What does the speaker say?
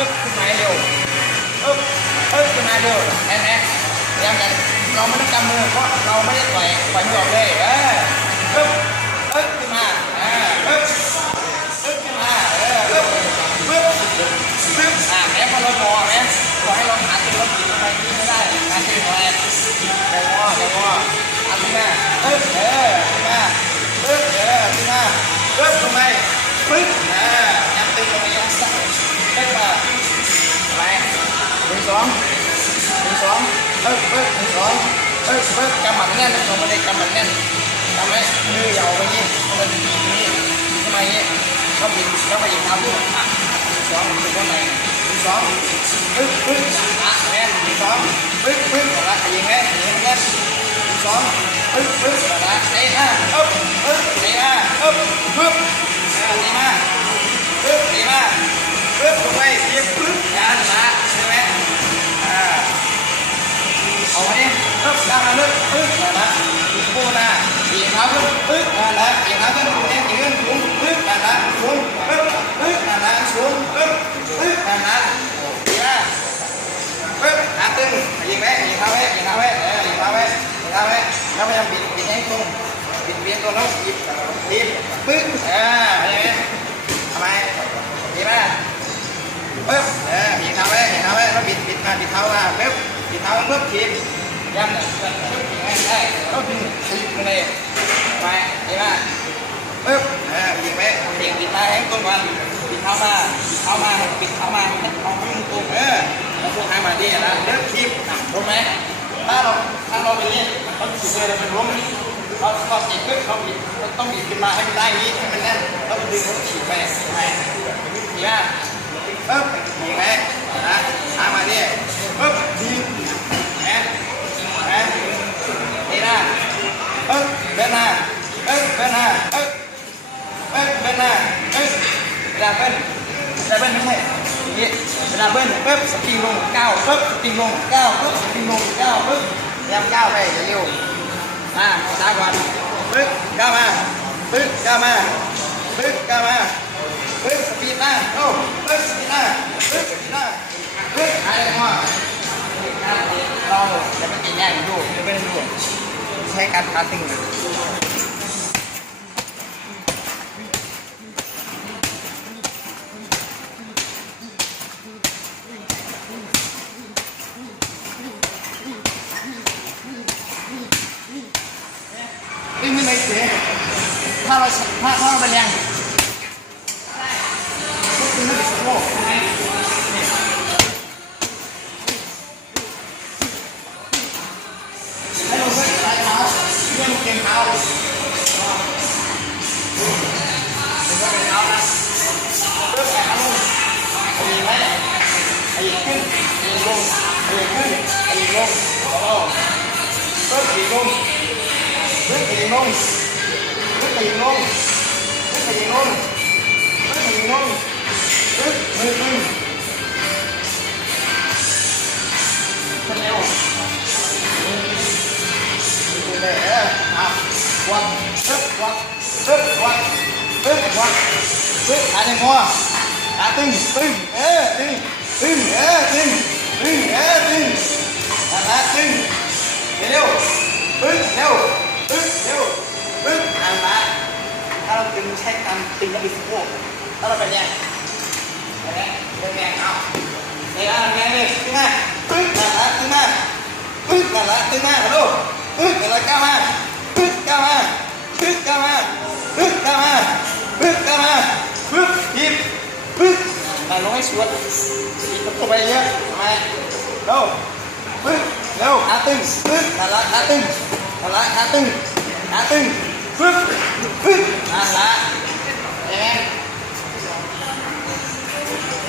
ปึ๊บขึ้นมาเร็วปึ๊บขึ้นมาเร็วเห็นไหมพยายามกันเราไม่ต้องกำมือเพราะเราไม่ได้ปล่อยมือออกเลยปึ๊บขึ้นมาปึ๊บขึ้นมาปึ๊บแม้พอเราพอไหมขอให้เราหาตัวเราไปที่ไม่ได้หาตัวอะไรเดี๋ยวเอาขึ้นมาขึ้นมาขึ้นมาลงไปยังตึงลงไปยังสั่นขึ้นมาไป1 2 กำหมัดแน่นลงมาเลยกำหมัดแน่นทำให้มือยาวไปนี่มันจะดีนี้ทำไมนี้ก็บิดแล้วไปอีกทำด้วย2เป็นคนไหน2แน่น2ละยิงไหมยิงแน่น2ละเตะมาลงไปเสียบยันละใช่ไหมเอาไว้ด้านหน้าลึกนั่นละปูหน้าเหยียบเท้าขึ้นนั่นละเหยียบเท้าขึ้นสูงเนี่ยยืนสูงนั่นละสูงนั่นละสูงนั่นละดีมากขาตึงยิงไหมยิงเท้าไว้ยิงเท้าไว้แล้วพยายามบิดให้ตรงบิดเวียนตัวแล้วบิดอะไรเงี้ยทำไมดีมากยิงเท้าไว้แล้วบิดมาบิดเท้ามาบิดเท้าทีมย้ำเลยได้แล้วดึงถีบมาเลยไปดีมากยิงไปบิดมาให้ตรงกันบิดเท้ามาบิดเท้ามาให้เอาให้มันตรงแล้วพวกให้มาดีนะเลิกทีบรู้ไหมถ้าเราเป็นนี้เราถีบเลยเราเป็นล้มเราถีบขึ้นเราบิดต้องบิดขึ้นมาให้มันได้นี้ให้มันแน่นแล้วดึงแล้วถีบไปดีมากยิงไหมนะหามาดิยิงดีนะเดินหน้าเวลาเบิ้ลไม่ใช่เวลาเบิ้ลปึ๊บสปริงลงก้าวปึ๊บสปริงลงก้าวปึ๊บสปริงลงก้าวปึ๊บพยายามก้าวไปอย่าเร็วช้าก่อนปึ๊บก้าวมาปึ๊บก้าวมาปึ๊บสปีดหน้าปึ๊บสปีดหน้าอะไรวะเราจะไม่กินแย่งดูจะไม่ได้ดูใช้การคัดตึงวิ่งไม่เสียถ้าเราไปแรงก็คือไม่ติดโลกให้เราเพิ่มสายเท้าเพิ่มเกมเท้าเป็นเท้านะเพิ่มแขนลงตีไหมตีขึ้นตีลงตีขึ้นตีลงเพิ่มตีลงตีลงมือขึ้นคนเร็วเลยวัดขาในงัวขาตึงนั่นละตึงเร็วนั่นละถ้าเราตึงใช้การตึงแล้วบิดสะโพกถ้าเราเป็นแรงเอาแรงเลยตึงมานั่นละตึงมาฮัลโหลนั่นละก้าวมาหยิบนั่นลงให้สวดเข้าไปเยอะทำไมเร็วขาตึงนั่นละขาตึงนั่นละแรง